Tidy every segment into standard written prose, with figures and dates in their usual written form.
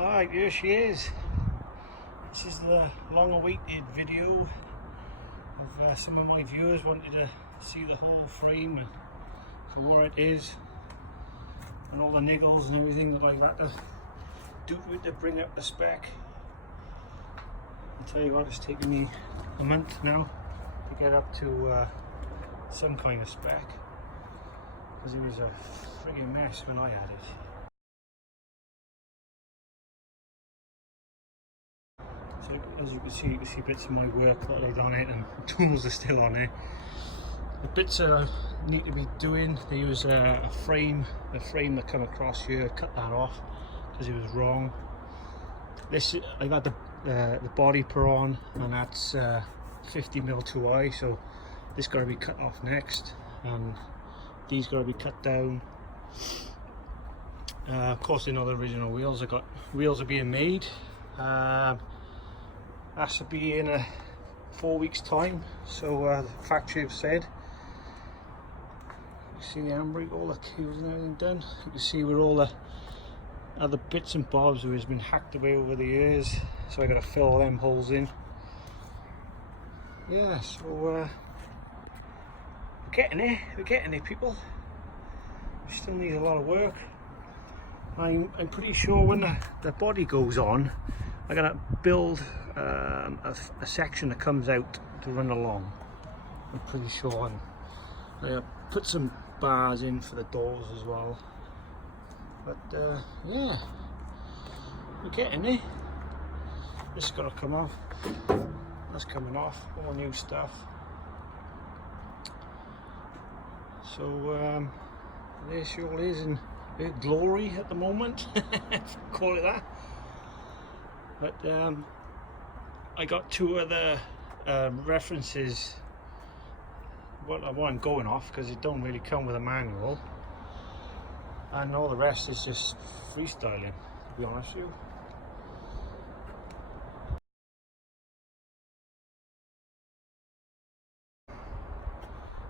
Alright, here she is. This is the long-awaited video of some of my viewers wanted to see the whole frame and for where it is and all the niggles and everything that I've had to do to it to bring up the spec. I'll tell you what, it's taken me a month now to get up to some kind of spec, because it was a friggin' mess when I had it. So as you can see bits of my work that I've done it, and tools are still on it. The bits that I need to be doing, there was a frame that come across here, cut that off because it was wrong. This, I got the body put on, and that's 50mm 2i, so this got to be cut off next, and these got to be cut down. Of course, they're not the original wheels. Wheels are being made. Has to be in 4 weeks time, so the factory have said. You see the handbrake, all the cables and everything done. You can see where all the other bits and bobs has been hacked away over the years, so I got to fill them holes in. Yeah, so we're getting there people. We still need a lot of work. I'm pretty sure when the body goes on, I gotta build a section that comes out to run along. I'm pretty sure, and I gotta put some bars in for the doors as well. But yeah, we're getting there. This has got to come off. That's coming off. All new stuff. So there she all is in her glory at the moment. Call it that. But I got two other references. What I want going off, because it don't really come with a manual, and all the rest is just freestyling, to be honest with you.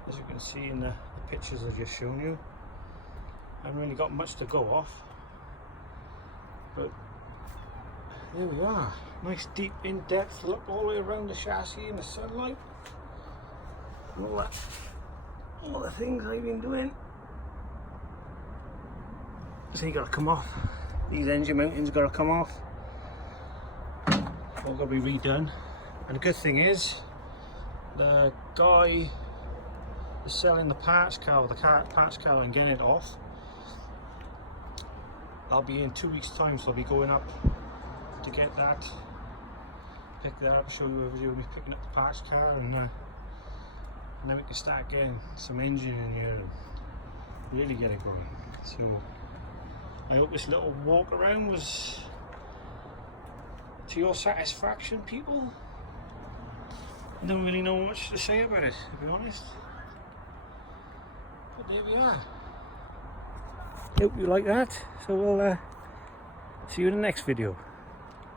As you can see in the pictures I've just shown you, I haven't really got much to go off, but there we are. Nice deep in-depth look all the way around the chassis in the sunlight. And all the things I've been doing. So you got to come off. These engine mountings got to come off. All got to be redone. And the good thing is, the guy is selling the parts car, and getting it off. I'll be in 2 weeks' time, so I'll be going up to get that, pick that up, show you a video of me picking up the parts car, and then we can start getting some engine in here and really get it going. So I hope this little walk around was to your satisfaction, people. I don't really know much to say about it, to be honest. But there we are. Hope you like that. So we'll see you in the next video.